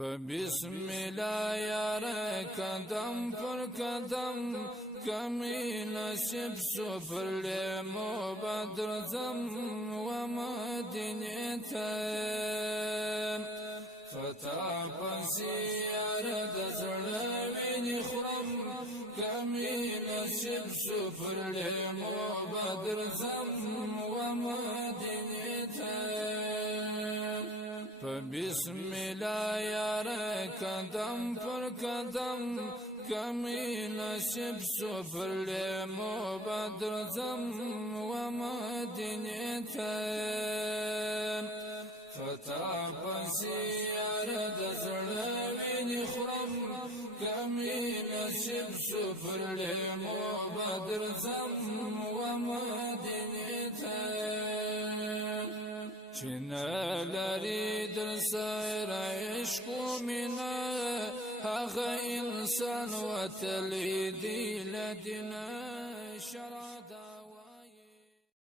بسم الله یار قدم پر قدم کمی نصیب سو پر لیمو بدرزم و مدینه تم فتا پسی یار دزړه ویني خورم کمی نصیب سو پر لیمو بدرزم و مدینه تم بسم الله یار قدم پر قدم کمی نصیب سو پر لیمو بدرزم و مدینه تم فتا پسی یار دزړه ویني خورم کمی نصیب سو پر لیمو بدرزم و مدینه تم چنه لري در سره عشق و مینه هغه انسان وتلی دی لدینه شرادا